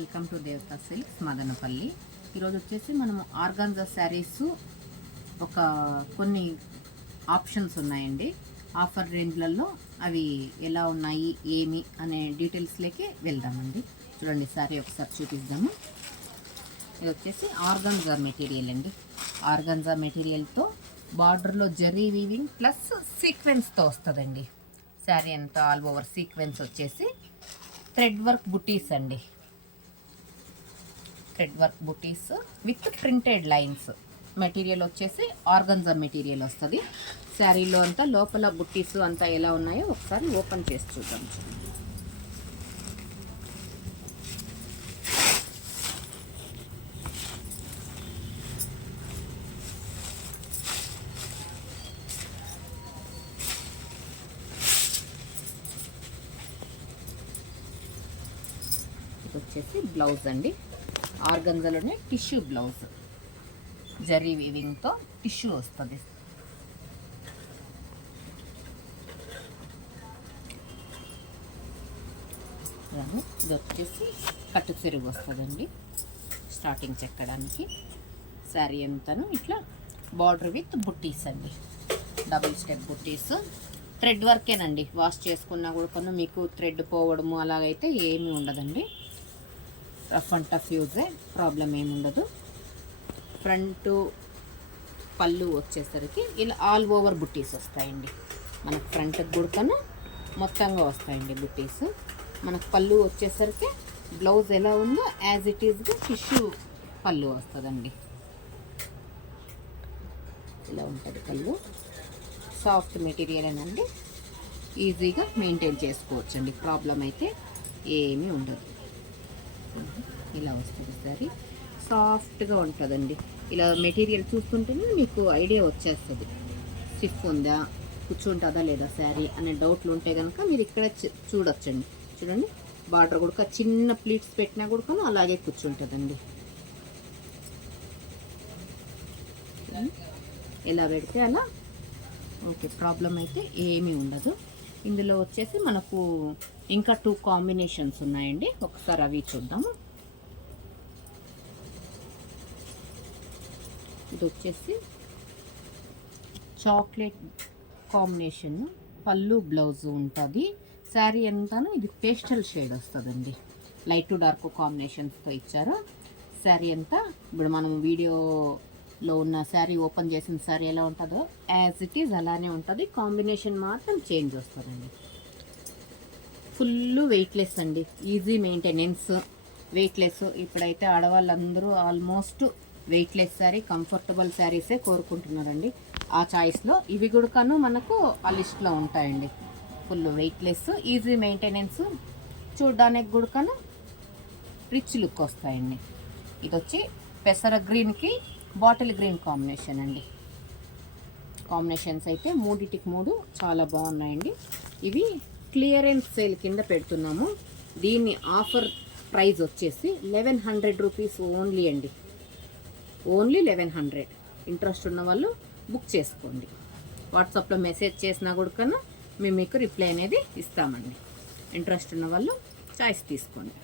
Welcome to దేవతా silks Madanapalle. ఈరోజు వచ్చేసి మనము ఆర్గాన్జా శారీస్ ఒక కొన్ని ఆప్షన్స్ ఉన్నాయండి. ఆఫర్ రేంజ్లలో అవి ఎలా ఉన్నాయి ఏమి అనే డీటెయిల్స్లోకి వెళ్దామండి. చూడండి, శారీ ఒకసారి చూపిద్దాము. ఇది వచ్చేసి ఆర్గాన్జా మెటీరియల్ అండి. ఆర్గాన్జా మెటీరియల్తో బార్డర్లో జరీ వీవింగ్ ప్లస్ సీక్వెన్స్తో వస్తుందండి. శారీ అంతా ఆల్ ఓవర్ సీక్వెన్స్ వచ్చేసి థ్రెడ్ వర్క్ బుటీస్ అండి. Thread work buttis with printed lines. Material వచ్చేసి ఆర్గాన్జా మెటీరియల్ వస్తుంది. శారీలో అంతా లోపల బుట్టీస్ అంతా ఎలా ఉన్నాయో ఒకసారి ఓపెన్ చేసి చూద్దాం. ఇది వచ్చేసి బ్లౌజ్ అండి. ఆర్గంజాలోనే టిష్యూ బ్లౌజ్, జరీ వీవింగ్తో టిష్యూ వస్తుంది. ఇది వచ్చేసి కట్టు చెరుగు వస్తుందండి స్టార్టింగ్ చెక్కడానికి. శారీ అంతాను ఇట్లా బార్డర్ విత్ బుట్టీస్ అండి, డబుల్ స్టెప్ బుట్టీస్. థ్రెడ్ వర్కేనండి. వాష్ చేసుకున్నా కూడా మీకు థ్రెడ్ పోవడము అలాగైతే ఏమీ ఉండదండి. రఫ్ అండ్ టఫ్ యూజే, ప్రాబ్లం ఏమి ఉండదు. ఫ్రంట్ పళ్ళు వచ్చేసరికి ఇలా ఆల్ ఓవర్ బుట్టీస్ వస్తాయండి. మనకు ఫ్రంట్ గుడకను మొత్తంగా వస్తాయండి బుట్టీస్. మనకు పళ్ళు వచ్చేసరికి బ్లౌజ్ ఎలా ఉందో యాజ్ ఇట్ ఈజ్గా టిష్యూ పళ్ళు వస్తుందండి. ఇలా ఉంటుంది పళ్ళు. సాఫ్ట్ మెటీరియల్ అనండి, ఈజీగా మెయింటైన్ చేసుకోవచ్చండి. ప్రాబ్లం అయితే ఏమీ ఉండదు. ఇలా వస్తుంది సారీ, సాఫ్ట్గా ఉంటుందండి. ఇలా మెటీరియల్ చూస్తుంటేనే మీకు ఐడియా వచ్చేస్తుంది స్టిఫ్ ఉందా, కూర్చుంటుందా లేదా శారీ అనే డౌట్లు ఉంటే కనుక మీరు ఇక్కడ చూడొచ్చండి. చూడండి, బార్డర్ కూడా చిన్న ప్లీట్స్ పెట్టినా కూడా అలాగే కూర్చుంటుందండి. ఎలా పెడితే అలా ఓకే, ప్రాబ్లం అయితే ఏమీ ఉండదు. ఇందులో వచ్చేసి మనకు ఇంకా 2 కాంబినేషన్స్ ఉన్నాయండి. ఒకసారి అవి చూద్దాము. ఇది వచ్చేసి చాక్లెట్ కాంబినేషన్, పళ్ళు బ్లౌజ్ ఉంటుంది. శారీ అంతాను ఇది పేస్టల్ షేడ్ వస్తుందండి. లైట్ టు డార్క్ కాంబినేషన్స్తో ఇచ్చారు. శారీ అంతా ఇప్పుడు మనం వీడియోలో ఉన్న శారీ ఓపెన్ చేసిన శారీ ఎలా ఉంటుందో యాజ్ ఇట్ ఈజ్ అలానే ఉంటుంది. కాంబినేషన్ మాత్రం చేంజ్ వస్తుందండి. ఫుల్ వెయిట్లెస్ అండి, ఈజీ మెయింటెనెన్స్, వెయిట్లెస్. ఇప్పుడైతే ఆడవాళ్ళందరూ ఆల్మోస్ట్ వెయిట్లెస్ శారీ, కంఫర్టబుల్ శారీసే కోరుకుంటున్నారండి. ఆ చాయిస్లో ఇవి కూడా మనకు ఆ లిస్ట్లో ఉంటాయండి. ఫుల్ వెయిట్లెస్, ఈజీ మెయింటెనెన్స్, చూడడానికి కూడా రిచ్ లుక్ వస్తాయండి. ఇది వచ్చి పెసర గ్రీన్కి బాటిల్ గ్రీన్ కాంబినేషన్ అండి. కాంబినేషన్స్ అయితే 3టికి 3 చాలా బాగున్నాయండి. ఇవి క్లియరెన్స్ సేల్ కింద పెడుతున్నాము. దీన్ని ఆఫర్ ప్రైస్ వచ్చేసి 1100 రూపీస్ ఓన్లీ అండి. ఓన్లీ 1100. ఇంట్రెస్ట్ ఉన్న వాళ్ళు బుక్ చేసుకోండి. వాట్సాప్లో మెసేజ్ చేసినా కూడా మేము మీకు రిప్లై అనేది ఇస్తామండి. ఇంట్రెస్ట్ ఉన్న వాళ్ళు చాయిస్ తీసుకోండి.